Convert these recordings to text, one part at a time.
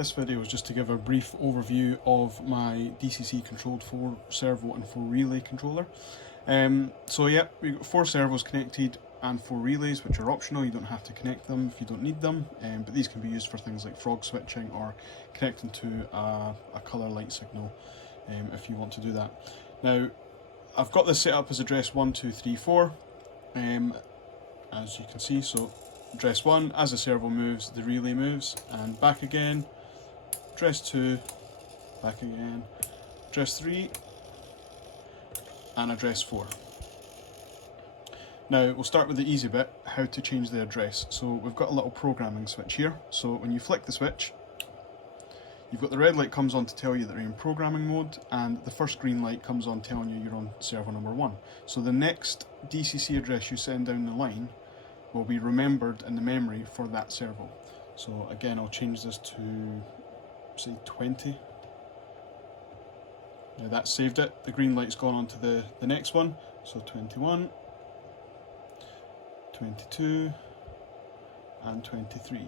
This video is just to give a brief overview of my DCC controlled 4 servo and 4 relay controller. So yeah, we've got 4 servos connected and 4 relays, which are optional. You don't have to connect them if you don't need them, but these can be used for things like frog switching or connecting to a colour light signal if you want to do that. Now, I've got this set up as address 1, 2, 3, 4, as you can see. So address 1, as the servo moves, the relay moves, and back again. Address 2, back again. Address 3, and address 4. Now we'll start with the easy bit, how to change the address. So we've got a little programming switch here. So when you flick the switch, you've got the red light comes on to tell you that you're in programming mode, and the first green light comes on telling you you're on servo number 1. So the next DCC address you send down the line will be remembered in the memory for that servo. So again, I'll change this to say 20. Now that's saved it. The green light's gone on to the next one. So 21, 22, and 23.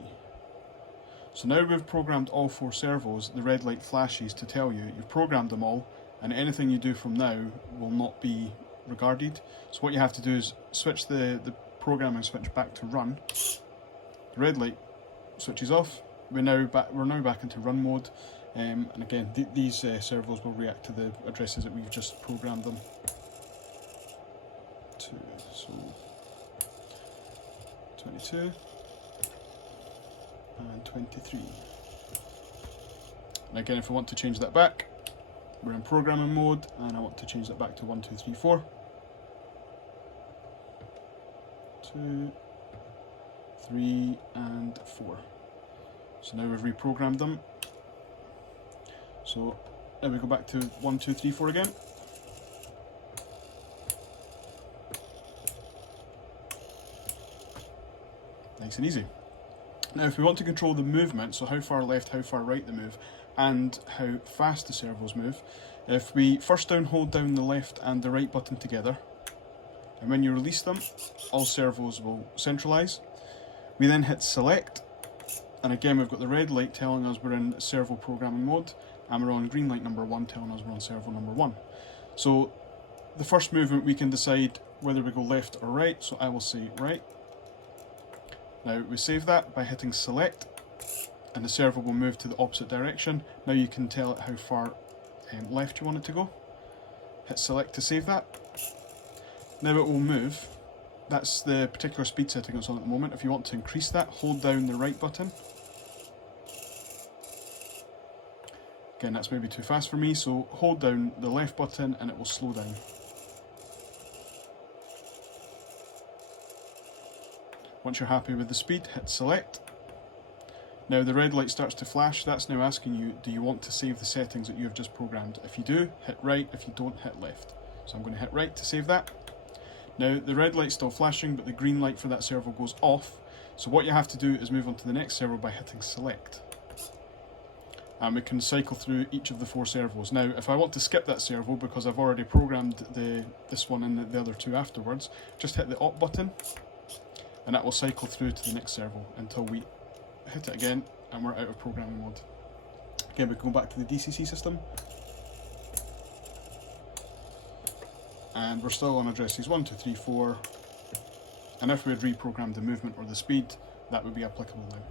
So now we've programmed all 4 servos, the red light flashes to tell you you've programmed them all, and anything you do from now will not be regarded. So what you have to do is switch the programming switch back to run. The red light switches off. We're now back into run mode, and again these servos will react to the addresses that we've just programmed them to. So 22 and 23. And again, if I want to change that back, we're in programming mode, and I want to change that back to 1, 2, 3, 4. 2, 3, and 4. So now we've reprogrammed them. So now we go back to 1, 2, 3, 4 again. Nice and easy. Now if we want to control the movement, so how far left, how far right they move, and how fast the servos move, if we first hold down the left and the right button together, and when you release them, all servos will centralise. We then hit select, and again we've got the red light telling us we're in servo programming mode, and we're on green light number 1 telling us we're on servo number 1. So the first movement we can decide whether we go left or right, so I will say right. Now we save that by hitting select, and the servo will move to the opposite direction. Now you can tell it how far left you want it to go. Hit select to save that. Now it will move. That's the particular speed setting it's on at the moment. If you want to increase that, hold down the right button. Again, that's maybe too fast for me, so hold down the left button and it will slow down. Once you're happy with the speed, hit select. Now the red light starts to flash. That's now asking you, do you want to save the settings that you have just programmed? If you do, hit right. If you don't, hit left. So I'm going to hit right to save that. Now the red light's still flashing, but the green light for that servo goes off. So what you have to do is move on to the next servo by hitting select. And we can cycle through each of the 4 servos. Now if I want to skip that servo because I've already programmed this one and the other 2 afterwards, just hit the op button, and that will cycle through to the next servo until we hit it again and we're out of programming mode. Again, we can go back to the DCC system, and we're still on addresses 1, 2, 3, 4, and if we had reprogrammed the movement or the speed, that would be applicable now.